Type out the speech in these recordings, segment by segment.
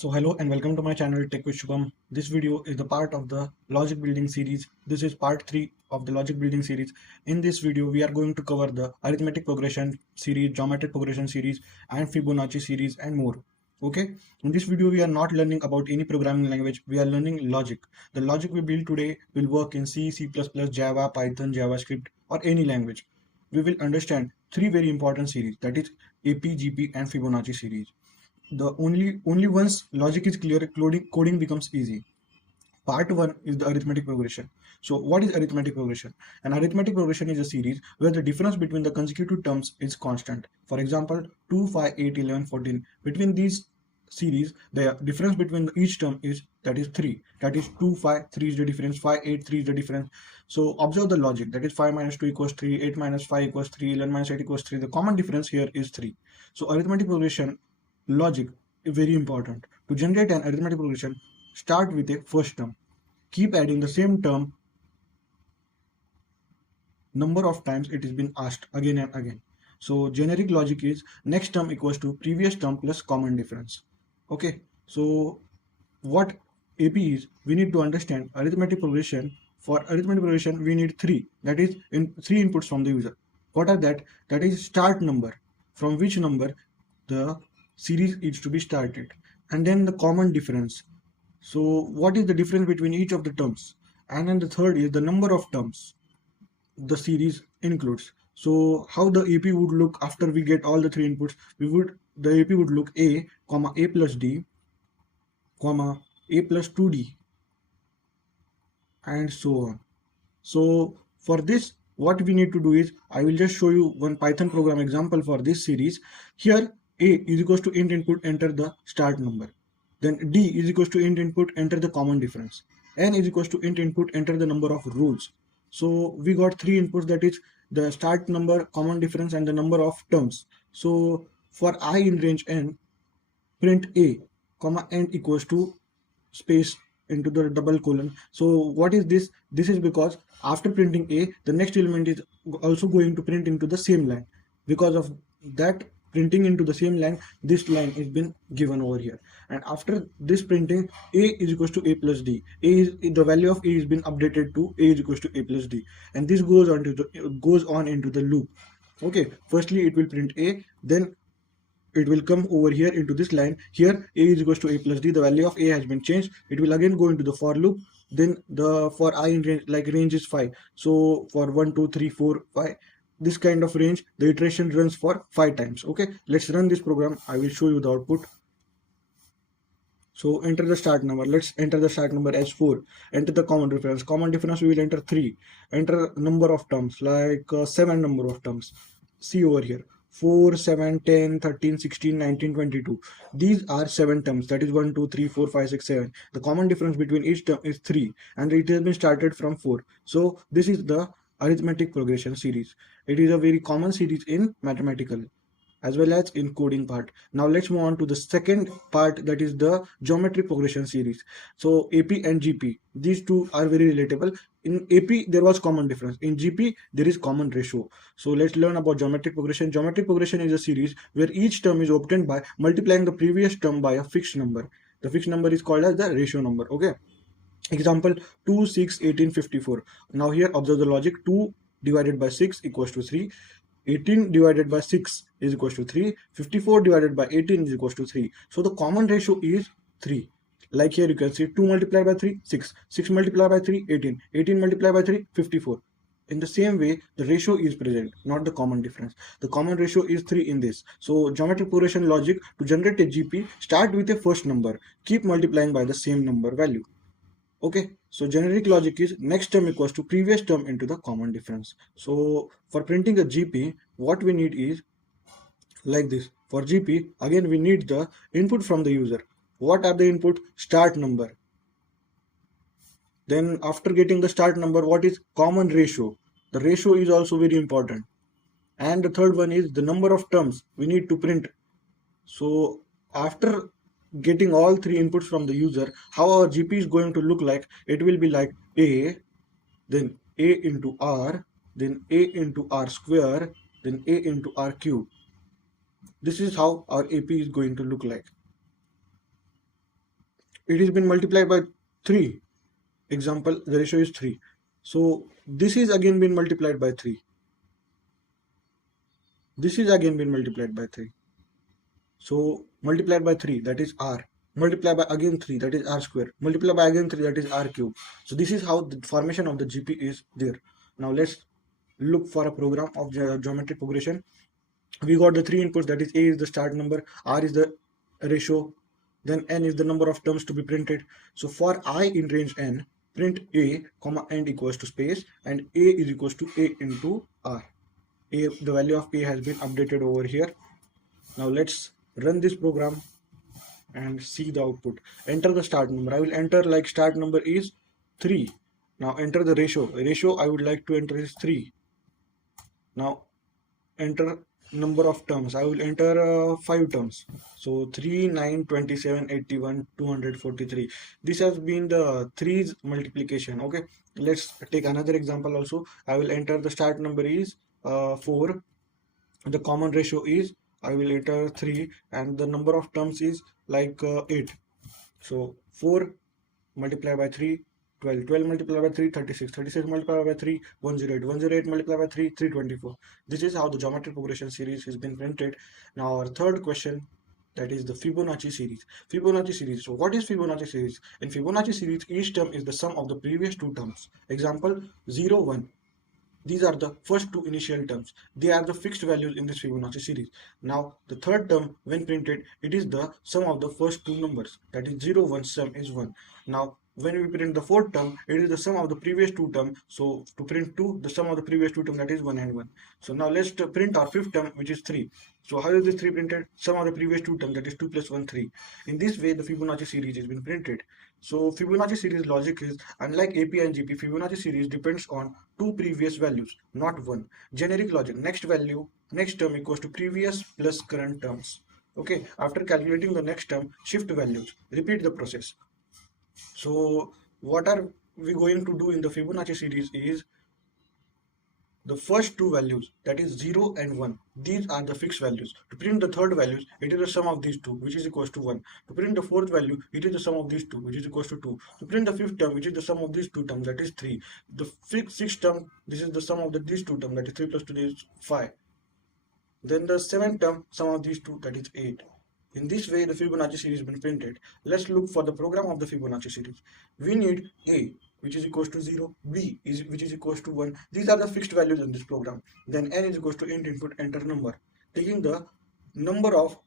So hello and welcome to my channel Tech with Shubham. This video is the part of the logic building series. This is part 3 of the logic building series. In this video we are going to cover the arithmetic progression series, geometric progression series and Fibonacci series and more. Okay, in this video we are not learning about any programming language, we are learning logic. The logic we build today will work in C, C++, Java, Python, JavaScript or any language. We will understand three very important series, that is AP, GP and Fibonacci series. The only once logic is clear, coding becomes easy. Part 1 is the arithmetic progression. So what is arithmetic progression? An arithmetic progression is a series where the difference between the consecutive terms is constant. For example, 2, 5, 8, 11, 14. Between these series, the difference between each term is 3. That is 2, 5, 3 is the difference, 5, 8, 3 is the difference. So observe the logic, that is 5 minus 2 equals 3, 8 minus 5 equals 3, 11 minus 8 equals 3. The common difference here is 3. So arithmetic progression logic is very important. To generate an arithmetic progression, start with a first term. Keep adding the same term number of times it has been asked again and again. So generic logic is next term equals to previous term plus common difference. Okay, so what AP is, we need to understand arithmetic progression. For arithmetic progression we need 3, that is in 3 inputs from the user. What are that? That is start number, from which number the series is to be started, and then the common difference. So what is the difference between each of the terms? And then the third is the number of terms the series includes. So how the AP would look after we get all the 3 inputs? The AP would look A, comma A plus D, comma A plus 2D, and so on. So for this, what we need to do is, I will just show you one Python program example for this series. Here A is equals to int input, enter the start number. Then D is equals to int input, enter the common difference. N is equals to int input, enter the number of rows. So we got 3 inputs, that is the start number, common difference and the number of terms. So for I in range n, print A, comma n equals to space into the double colon. So what is this? This is because after printing A, the next element is also going to print into the same line. Because of that printing into the same line, this line has been given over here. And after this printing, A is equals to A plus D. The value of A has been updated to A is equals to A plus D. And this goes on into the loop. Okay, firstly it will print A, then it will come over here into this line. Here A is equals to A plus D, the value of A has been changed. It will again go into the for loop. Then the for I in range, like range is 5. So for 1, 2, 3, 4, 5, this kind of range, the iteration runs for 5 times. Okay, let's run this program. I will show you the output. So enter the start number. Let's enter the start number as 4. Enter the common difference. Common difference we will enter 3. Enter number of terms, like 7 number of terms. See over here. 4, 7, 10, 13, 16, 19, 22. These are 7 terms. That is 1, 2, 3, 4, 5, 6, 7. The common difference between each term is 3. And it has been started from 4. So this is the arithmetic progression series. It is a very common series in mathematical as well as in coding part. Now let's move on to the second part, that is the geometric progression series. So AP and GP, these two are very relatable. In AP there was common difference, in GP there is common ratio. So let's learn about geometric progression. Geometric progression is a series where each term is obtained by multiplying the previous term by a fixed number. The fixed number is called as the ratio number. Okay, example 2, 6, 18, 54. Now here observe the logic. 2 divided by 6 equals to 3. 18 divided by 6 is equals to 3. 54 divided by 18 is equals to 3. So the common ratio is 3. Like here you can see 2 multiplied by 3, 6. 6 multiplied by 3, 18. 18 multiplied by 3, 54. In the same way, the ratio is present, not the common difference. The common ratio is 3 in this. So geometric progression logic, to generate a GP, start with a first number. Keep multiplying by the same number value. Okay, so generic logic is next term equals to previous term into the common difference. So for printing a GP, what we need is like this. For GP, again we need the input from the user. What are the input? Start number. Then after getting the start number, what is common ratio? The ratio is also very important. And the third one is the number of terms we need to print. So after getting all 3 inputs from the user, how our GP is going to look like? It will be like A, then A into R, then A into R square, then A into R cube. This is how our AP is going to look like. it has been multiplied by 3. Example, the ratio is 3. So this is again been multiplied by 3. This is again been multiplied by 3. So multiplied by 3, that is r. Multiply by again 3, that is r square. Multiply by again 3, that is r cube. So this is how the formation of the GP is there. Now let's look for a program of geometric progression. We got the 3 inputs, that is a is the start number, r is the ratio, then n is the number of terms to be printed. So for I in range n, print a comma n equals to space, and a is equals to a into r. The value of a has been updated over here. Now let's run this program and see the output. Enter the start number. I will enter like start number is 3. Now enter the ratio I would like to enter is 3. Now enter number of terms. I will enter 5 terms. So 3, 9, 27, 81, 243. This has been the 3's multiplication. Okay, let's take another example also. I will enter the start number is 4. The common ratio is, I will enter 3, and the number of terms is like 8. So 4 multiplied by 3, 12. 12 multiplied by 3, 36. 36 multiplied by 3, 108. 108 multiplied by 3, 324. This is how the geometric progression series has been printed. Now our third question, that is the Fibonacci series. Fibonacci series. So what is Fibonacci series? In Fibonacci series, each term is the sum of the previous 2 terms. Example 0, 1. These are the first 2 initial terms. They are the fixed values in this Fibonacci series. Now the third term, when printed, it is the sum of the first 2 numbers. That is 0, 1, sum is 1. Now when we print the fourth term, it is the sum of the previous 2 terms. So to print 2, the sum of the previous 2 terms, that is 1 and 1. So now let's print our fifth term, which is 3. So how is this 3 printed? Sum of the previous 2 terms, that is 2 plus 1, 3. In this way, the Fibonacci series has been printed. So Fibonacci series logic is, unlike AP and GP, Fibonacci series depends on 2 previous values, not 1. Generic logic, next term equals to previous plus current terms. Okay, after calculating the next term, shift values, repeat the process. So what are we going to do in the Fibonacci series is, the first 2 values, that is 0 and 1, these are the fixed values. To print the third values, it is the sum of these 2, which is equals to 1. To print the fourth value, it is the sum of these 2, which is equals to 2. To print the fifth term, which is the sum of these 2 terms, that is 3. The sixth term, this is the sum of these 2 terms, that is 3 plus 2 is 5. Then the seventh term, sum of these 2, that is 8. In this way, the Fibonacci series has been printed. Let's look for the program of the Fibonacci series. We need A, which is equals to 0, B, which is equals to 1. These are the fixed values in this program. Then N is equals to int input, enter number. Taking the number of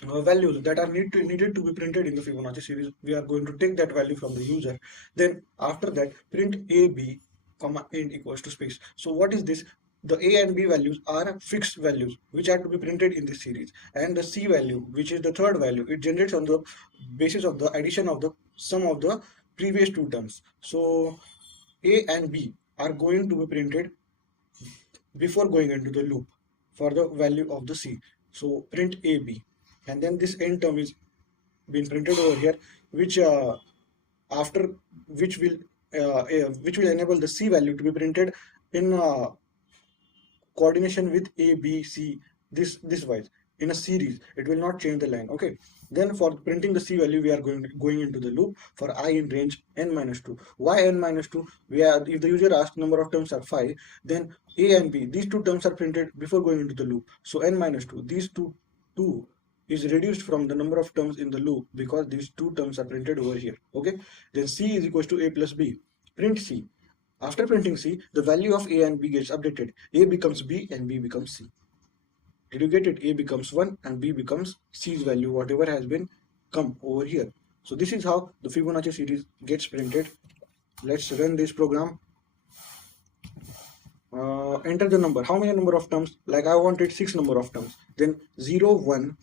values that are needed to be printed in the Fibonacci series, we are going to take that value from the user. Then after that, print A, B, comma, int equals to space. So what is this? The A and B values are fixed values which are to be printed in this series, and the C value, which is the third value, it generates on the basis of the addition of the sum of the previous 2 terms. So A and B are going to be printed before going into the loop for the value of the C. So print AB, and then this end term is being printed over here, which after which will enable the C value to be printed in coordination with A, B, C, this wise in a series. It will not change the line. Okay, then for printing the C value, we are going into the loop for I in range n minus 2. Why n minus 2? If the user asks number of terms are 5, then A and B, these 2 terms are printed before going into the loop. So n minus 2, these 2 is reduced from the number of terms in the loop because these 2 terms are printed over here. Okay, then C is equals to A plus B. Print C. After printing C, the value of A and B gets updated. A becomes B and B becomes C. Did you get it? A becomes 1 and B becomes C's value, whatever has been come over here. So this is how the Fibonacci series gets printed. Let's run this program. Enter the number. How many number of terms? Like I wanted 6 number of terms. Then 0, 1,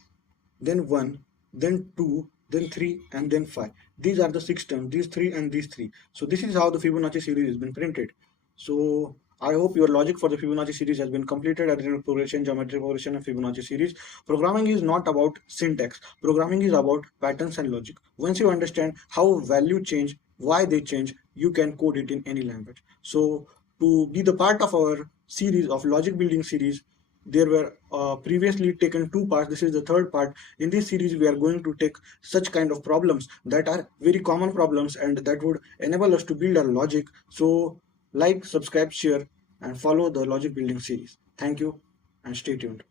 then 1, then 2, then 3, and then 5. These are the 6 terms, these 3 and these 3. So this is how the Fibonacci series has been printed. So I hope your logic for the Fibonacci series has been completed. Arithmetic progression, geometric progression, and Fibonacci series. Programming is not about syntax. Programming is about patterns and logic. Once you understand how value change, why they change, you can code it in any language. So to be the part of our series of logic building series, There were previously taken 2 parts. This is the third part. In this series, we are going to take such kind of problems that are very common problems and that would enable us to build our logic. So like, subscribe, share, and follow the logic building series. Thank you and stay tuned.